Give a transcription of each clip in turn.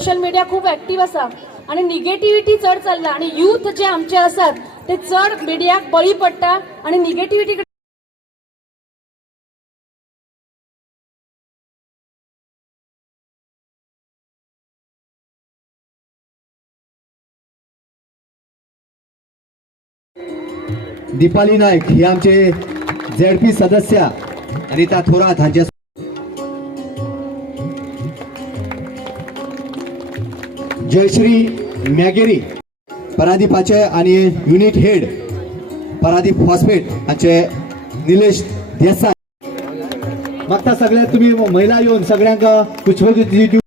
Social media खूप active आसा आणि निगेटिव्हिटी चढ चालला आणि यूथ जे आमचे असतात ते चढ मीडियाक बळी पडटा आणि निगेटिव्हिटी दीपाली नाईक ही आमचे ZP सदस्य अनिता थोरात हांचे जयश्री मॅगेरी परादीपाचे आणि युनिट हेड परादीप फॉस्फेट हांचे निलेश देसाई मागता सगळे तुम्ही महिला येऊन सगळ्यांक पुष्पगुच्छ दिवं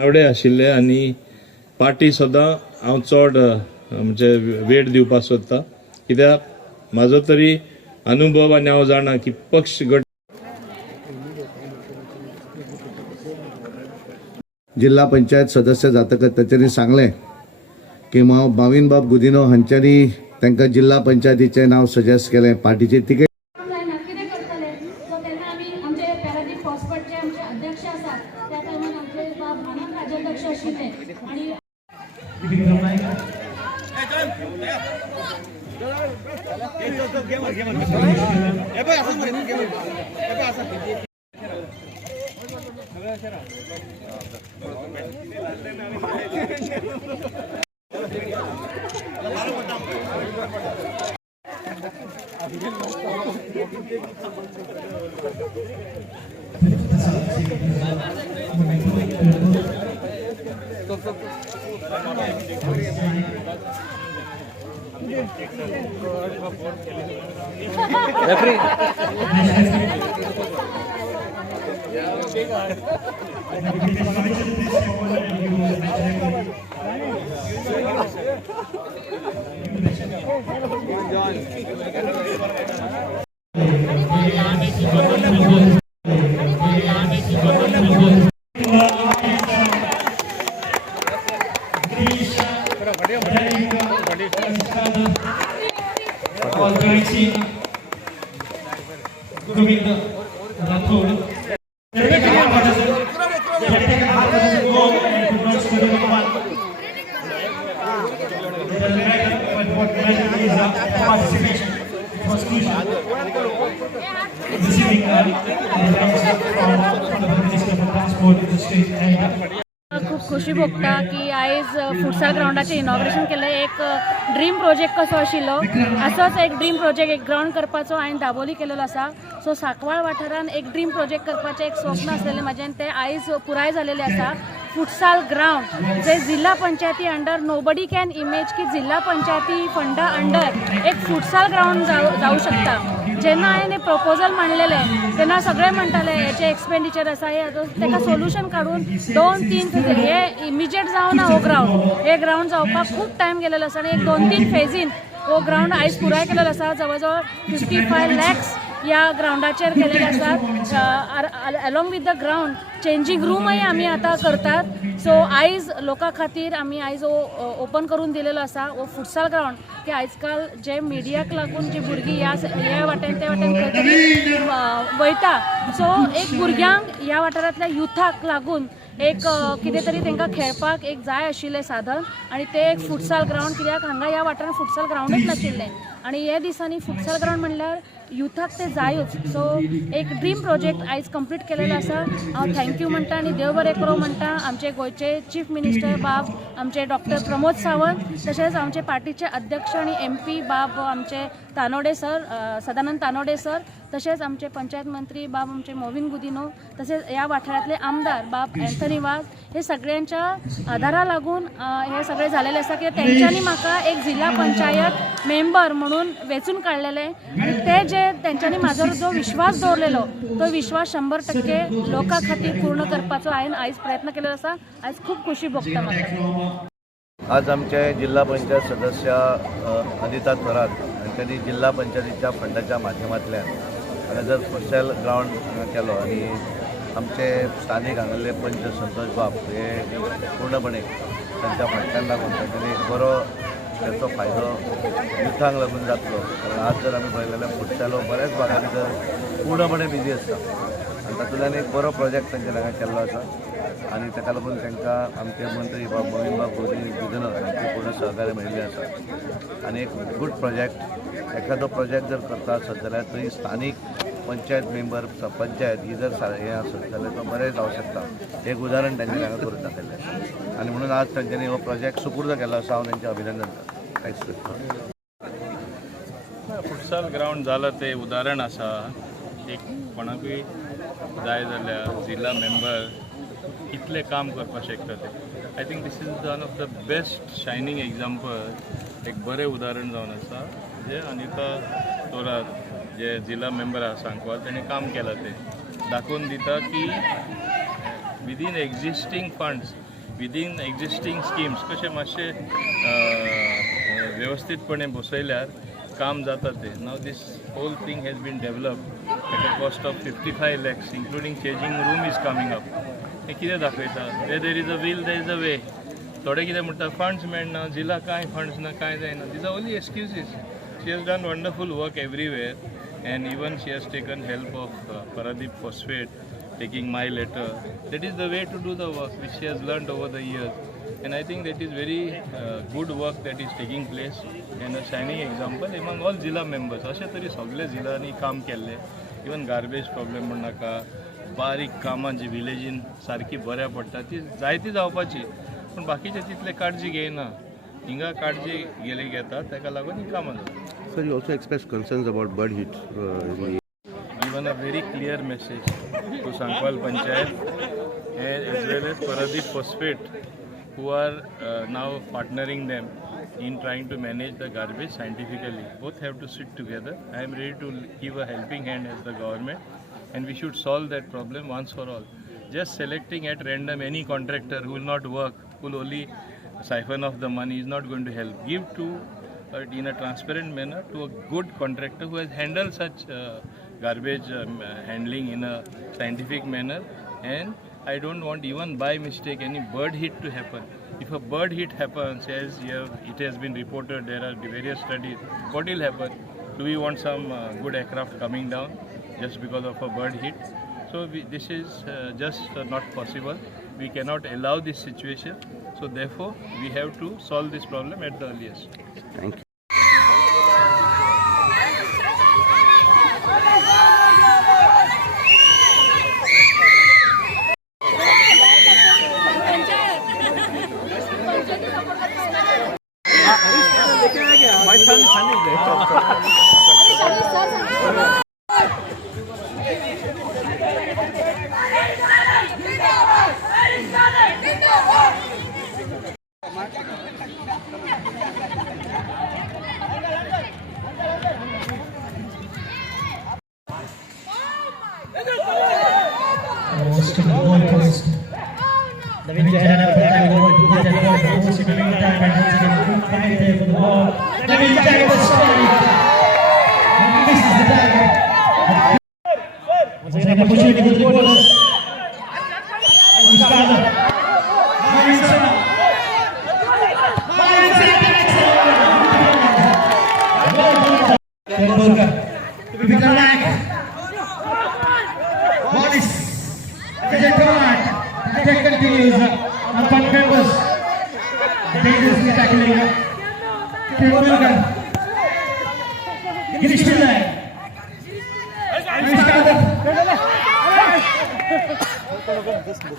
आवडे आशिल्ले आनी पार्टी सुद्दां हांव चड म्हणजे वेट दिवपाक सोदता कित्याक म्हाजो तरी अनुभव आनी हांव जाणा की पक्ष गट जिल्हा पंचायत सदस्य जातकच तांच्यांनी सांगलें की भावीन बाब गुदिनो हांच्यांनी तांकां जिल्हा पंचायतीचें नांव सजेस्ट केलें पार्टीची तिकेट खूप खुशी भोगता की आयज फुटसाल ग्राउंडाचे इनॉग्रेशन केले एक ड्रीम प्रोजेक्ट कसो आशिल्लो असोच एक ड्रीम प्रोजेक्ट एक ग्राउंड करपाचो हांवें दाबोली केलेलो आसा सो सांकवाळ वाठारान एक ड्रीम प्रोजेक्ट करपाचें एक स्वप्न आसलेलें म्हाजें तें आयज पुराय जालेलें आसा फुटसाल ग्राउंड जे जिल्हा पंचायती अंडर नोबडी कॅन इमेज की जिल्हा पंचायती फंडा अंडर एक फुटसाल ग्राउंड जाऊ शकता जेन्ना हांवें प्रपोजल मांडलेलें तेन्ना सगळे म्हणटाले हेचे एक्सपेंडिचर आसा हे ताका सोल्युशन काडून 2-3 फेजीन हे इमिजिएट जावना हो ग्राउंड हे ग्राउंड जावपाक खूब टायम गेलेलो आसा आनी एक 2-3 फेजीन हो ग्राउंड आयज पुराय केलेलो आसा जवळ जवळ 55 लॅक्स या ग्राउंडाचेर केलेले आसात along with the ground changing रूमय आमी आतां करतात सो आयज लोकां खातीर आमी आयज ओपन करून दिलेलो आसा हो फुटसाल ग्राउंड की आजकाल जे मिडियाक लागून जी भुरगीं ह्या वाटेन त्या वाटेन खंय तरी वयता सो एक भुरग्यांक ह्या वाठारांतल्या युथाक लागून एक कितें तरी तांकां खेळपाक एक जाय आशिल्लें साधन आनी तें एक फुटसाल ग्राउंड कित्याक हांगा ह्या वाठारांत फुटसाल ग्राउंडूच नाशिल्लें आणि हे दिसांनी फुटसाल ग्राउंड म्हणल्यार युथाक ते जायूच. सो एक ड्रीम प्रोजेक्ट आयज कंप्लीट केलेलो आसा. हांव थँक्यू म्हणटा आनी देव बरें करूं म्हणटा आमचे गोंयचे चीफ मिनिस्टर बाब आमचे डॉक्टर प्रमोद सावंत, तशेंच आमचे पार्टीचे अध्यक्ष आणि MP बाब आमचे तानोडे सर, सदानंद तानोडे सर, तशेंच आमचे पंचायत मंत्री बाब आमचे मोविन गुदिनो, तसेच ह्या वाठारांतले आमदार बाब एंथनी वाघ, हे सगळ्यांच्या आदारा लागून हे सगळे झालेले आसा की तेंच्यांनी म्हाका एक जिल्हा पंचायत मेंबर म्हणून वेचून काडलेले आणि ते जे तेंच्यांनी म्हाजो जो विश्वास दवरलेलो तो विश्वास 100% लोकां खातीर पूर्ण करपाचो हांवें आयज प्रयत्न केलेलो आसा. आयज खूब खुशी भोगता म्हाका. आज आमचे जिल्हा पंचायत सदस्य अनिता थोरात हांच्यांनी जिल्हा पंचायतीच्या फंडाच्या माध्यमांतल्यान हांगा जर फुटसाल ग्राउंड केलो आणि आमचे स्थानीक हांगासले पंच संतोष बाब हे पूर्णपणे तांच्या फाटल्यान लागून तांच्यांनी एक बरो त्याचो फायदो युथांक लागून जातलो. कारण आज जर आमी पळयलें जाल्यार फुटसालो बऱ्याच भागांनी जर पूर्णपणे बिजी आसता आनी तातूंतल्यान एक बरो प्रोजेक्ट तांच्यानी हांगा केल्लो आसा आणि ताका लागून तांकां आमचे मंत्री बाब मोविन बाब गुदिनो हांचे पूर्ण सहकार्य मेळिल्लें आसा. आनी एक गूड प्रोजेक्ट, एखादो प्रोजेक्ट जर करता आसत जाल्यार थंय स्थानीक पंचायत मेंबर पंचायत ही जर हें आसत जाल्यार तो बरें जावं शकता. एक उदाहरण तांच्यांनी हांगा करून दाखयलें आनी म्हणून आज तांच्यांनी हो प्रोजेक्ट सुपूर्द केलो आसा. हांव तांचें अभिनंदन करतां. थँक्स. फुटसाल ग्राउंड जाला ते उदाहरण आसा. एक कोणाकूय जाय जाल्यार जिल्हा मेंबर कितले काम करपाक शकता ते. I think this is one of the best shining example, एक बरें उदाहरण जावन आसा जे अनिता थोरात जे जिल्हा मेंबर आसा सांगवाल तेणें काम केलां ते दाखोवन दिता की within existing funds, within existing schemes कशें मातशें वेवस्थीतपणे बसयल्यार काम जाता ते. Now this whole thing has been developed at a cost of 55 lakhs including changing room is coming up. हे कितें दाखयता? There is a will there is a way. थोडे कितें म्हणटा फंड्स मेळना, जिल्हा कांय फंड्स ना, कांय जायना. These are only excuses. She has done wonderful work everywhere and even she has taken help of Paradip Phosphate, taking my letter. That is the way to do the work which she has learned over the years, and I think that is very good work that is taking place and a shining example among all Zilla members. अशे तरी सगळे जिल्ल्यांनी काम केल्ले. Even garbage problem म्हण नाका, बारीक कामां जी विलेजीन सारकी बऱ्या पडटा ती जायती जावपाची, पूण बाकीचे तितले काळजी घेयना. हिंगा काळजी घेता ताका लागून ही कामां जाता. Sir, you also expressed concerns about bird heat. Given a very clear message to Sankwal Panchayat as well as Paradip Phosphate, who are now partnering them in trying to manage the garbage scientifically. Both have to sit together. I am ready to give a helping hand as the government, and we should solve that problem once for all. Just selecting at random any contractor who will not work, who will only siphon off the money, is not going to help. Give to in a transparent manner to a good contractor who has handled such garbage handling in a scientific manner. And I don't want even by mistake any bird hit to happen. If a bird hit happens, as it has been reported, there are various studies, what will happen? Do we want some good aircraft coming down just because of a bird hit? So this is just not possible. We cannot allow this situation. So therefore, we have to solve this problem at the earliest. Thank you. He's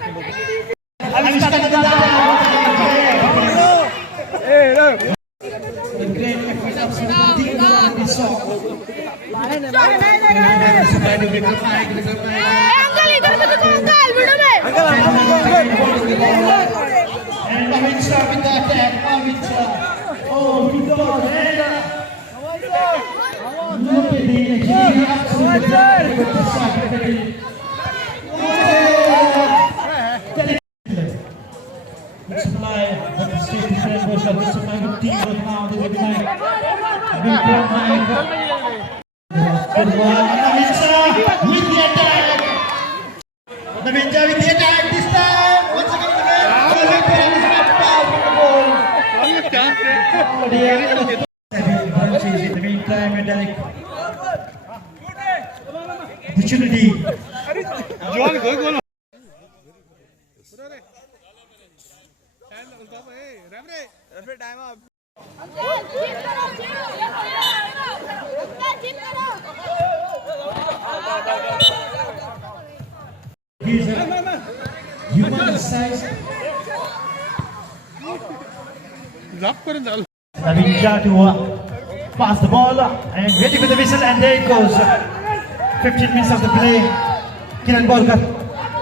a human-sized. Naveen Jha to pass the ball and waiting for the whistle, and there it goes. 15 minutes of the play. Kiran Borkar,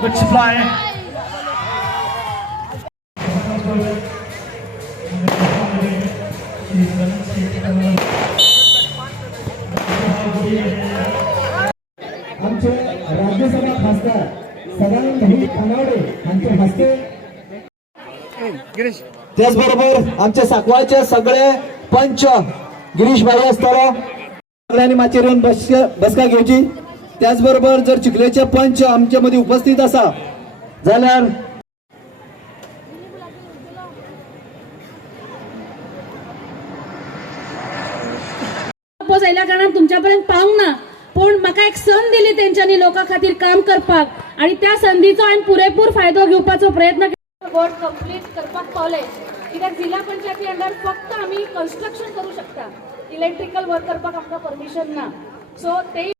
good supply. आमचे राज्यसभा खासदार सदानंद भाई कानावडे यांच्या हस्ते, त्याचबरोबर आमचे साकवाळचे सगळे पंच गिरीश भाई असताना सगळ्यांनी माचेर येऊन बसका घेवची. त्याचबरोबर जर चिखलेचे पंच आमच्या मध्ये उपस्थित असा जाल्यार जायल्या कारणान तुमच्यापर्यंत पावंक ना, पण म्हाका एक संद दिली तेंच्यांनी लोकां खातीर काम करपाक आणि त्या संदीचो हांवें पुरेपूर फायदो घेवपाचो प्रयत्न केलो. बोर्ड कंप्लीट करपाक पावले, कित्याक जिल्हा पंचायती अंडर फक्त आमी कन्स्ट्रक्शन करू शकता, इलेक्ट्रिकल वर्क करपाक आमकां परमिशन ना. सो ते